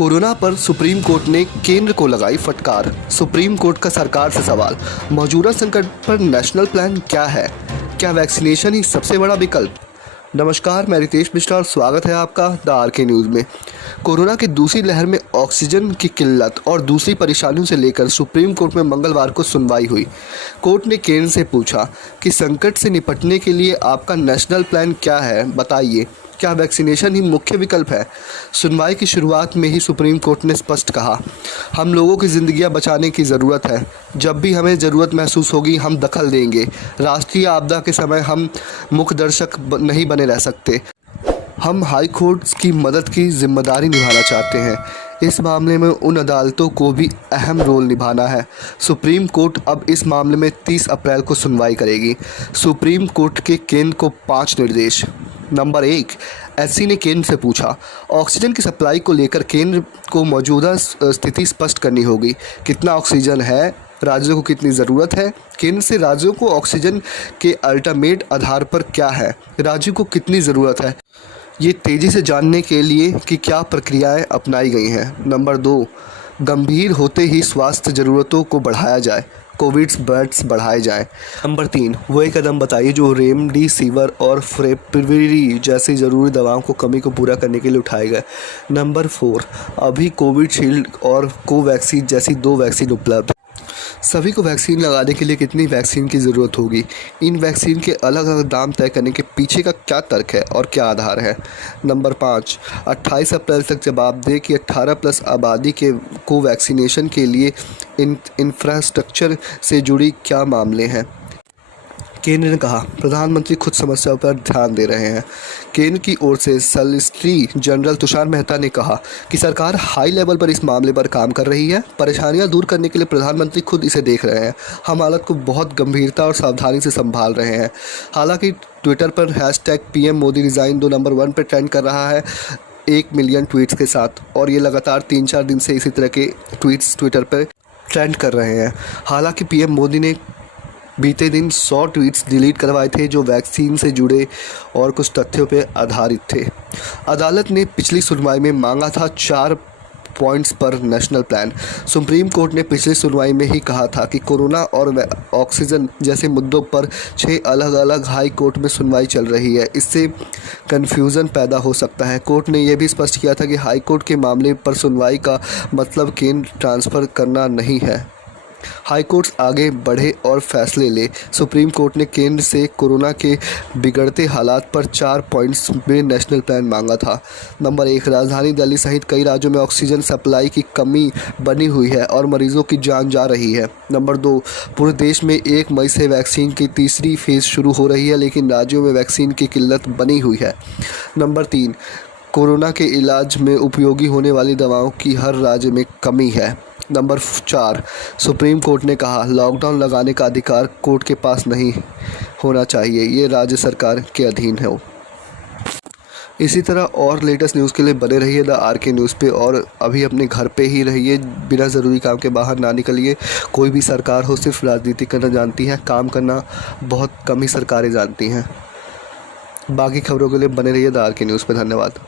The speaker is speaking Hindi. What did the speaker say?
कोरोना पर सुप्रीम कोर्ट ने केंद्र को लगाई फटकार। सुप्रीम कोर्ट का सरकार से सवाल, मौजूदा संकट पर नेशनल प्लान क्या है? क्या वैक्सीनेशन ही सबसे बड़ा विकल्प? नमस्कार, मैं रितेश मिश्रा और स्वागत है आपका द आरके न्यूज़ में। कोरोना की दूसरी लहर में ऑक्सीजन की किल्लत और दूसरी परेशानियों से लेकर सुप्रीम कोर्ट में मंगलवार को सुनवाई हुई। कोर्ट ने केंद्र से पूछा कि संकट से निपटने के लिए आपका नेशनल प्लान क्या है, बताइए। क्या वैक्सीनेशन ही मुख्य विकल्प है? सुनवाई की शुरुआत में ही सुप्रीम कोर्ट ने स्पष्ट कहा, हम लोगों की ज़िंदगियां बचाने की ज़रूरत है। जब भी हमें ज़रूरत महसूस होगी हम दखल देंगे। राष्ट्रीय आपदा के समय हम मुख्य दर्शक नहीं बने रह सकते। हम हाई कोर्ट की मदद की जिम्मेदारी निभाना चाहते हैं। इस मामले में उन अदालतों को भी अहम रोल निभाना है। सुप्रीम कोर्ट अब इस मामले में 30 अप्रैल को सुनवाई करेगी। सुप्रीम कोर्ट के केंद्र को 5 निर्देश। नंबर 1, एससी ने केंद्र से पूछा, ऑक्सीजन की सप्लाई को लेकर केंद्र को मौजूदा स्थिति स्पष्ट करनी होगी। कितना ऑक्सीजन है, राज्यों को कितनी ज़रूरत है? केंद्र से राज्यों को ऑक्सीजन के अल्टीमेट आधार पर क्या है, राज्यों को कितनी ज़रूरत है, ये तेज़ी से जानने के लिए कि क्या प्रक्रियाएं अपनाई गई हैं। नंबर 2, गंभीर होते ही स्वास्थ्य ज़रूरतों को बढ़ाया जाए, कोविड बेड्स बढ़ाए जाएं। नंबर 3, वही कदम बताइए जो रेमडेसिविर और फेविपिराविर जैसी ज़रूरी दवाओं को कमी को पूरा करने के लिए उठाए गए। नंबर 4, अभी कोविशील्ड और कोवैक्सीन जैसी 2 वैक्सीन उपलब्ध। सभी को वैक्सीन लगाने के लिए कितनी वैक्सीन की ज़रूरत होगी? इन वैक्सीन के अलग अलग दाम तय करने के पीछे का क्या तर्क है और क्या आधार है? नंबर 5, 28 अप्रैल तक जवाब दें कि 18+ आबादी के को वैक्सीनेशन के लिए इंफ्रास्ट्रक्चर से जुड़ी क्या मामले हैं? केंद्र ने कहा, प्रधानमंत्री खुद समस्या पर ध्यान दे रहे हैं। केंद्र की ओर से सॉलिसिटर जनरल तुषार मेहता ने कहा कि सरकार हाई लेवल पर इस मामले पर काम कर रही है। परेशानियां दूर करने के लिए प्रधानमंत्री खुद इसे देख रहे हैं। हम हालत को बहुत गंभीरता और सावधानी से संभाल रहे हैं। हालांकि ट्विटर पर #PM मोदी रिज़ाइन 2 नंबर 1 पर ट्रेंड कर रहा है 1 मिलियन ट्वीट्स के साथ, और ये लगातार 3-4 दिन से इसी तरह के ट्वीट्स ट्विटर पर ट्रेंड कर रहे हैं। हालांकि PM मोदी ने बीते दिन 100 ट्वीट्स डिलीट करवाए थे जो वैक्सीन से जुड़े और कुछ तथ्यों पर आधारित थे। अदालत ने पिछली सुनवाई में मांगा था 4 पॉइंट्स पर नेशनल प्लान। सुप्रीम कोर्ट ने पिछली सुनवाई में ही कहा था कि कोरोना और ऑक्सीजन जैसे मुद्दों पर 6 अलग अलग हाई कोर्ट में सुनवाई चल रही है। इससे कन्फ्यूज़न पैदा हो सकता है। कोर्ट ने यह भी स्पष्ट किया था कि हाई कोर्ट के मामले पर सुनवाई का मतलब केंद्र ट्रांसफ़र करना नहीं है। हाई कोर्ट आगे बढ़े और फैसले ले। सुप्रीम कोर्ट ने केंद्र से कोरोना के बिगड़ते हालात पर 4 पॉइंट्स में नेशनल प्लान मांगा था। नंबर 1, राजधानी दिल्ली सहित कई राज्यों में ऑक्सीजन सप्लाई की कमी बनी हुई है और मरीजों की जान जा रही है। नंबर 2, पूरे देश में 1 मई से वैक्सीन की तीसरी फेज़ शुरू हो रही है, लेकिन राज्यों में वैक्सीन की किल्लत बनी हुई है। नंबर 3, कोरोना के इलाज में उपयोगी होने वाली दवाओं की हर राज्य में कमी है। नंबर 4, सुप्रीम कोर्ट ने कहा, लॉकडाउन लगाने का अधिकार कोर्ट के पास नहीं होना चाहिए, ये राज्य सरकार के अधीन है। इसी तरह और लेटेस्ट न्यूज़ के लिए बने रहिए द आरके न्यूज़ पे, और अभी अपने घर पे ही रहिए, बिना ज़रूरी काम के बाहर ना निकलिए। कोई भी सरकार हो सिर्फ राजनीति करना जानती है, काम करना बहुत कम ही सरकारें जानती हैं। बाकी खबरों के लिए बने रहिए द आरके न्यूज़ पे। धन्यवाद।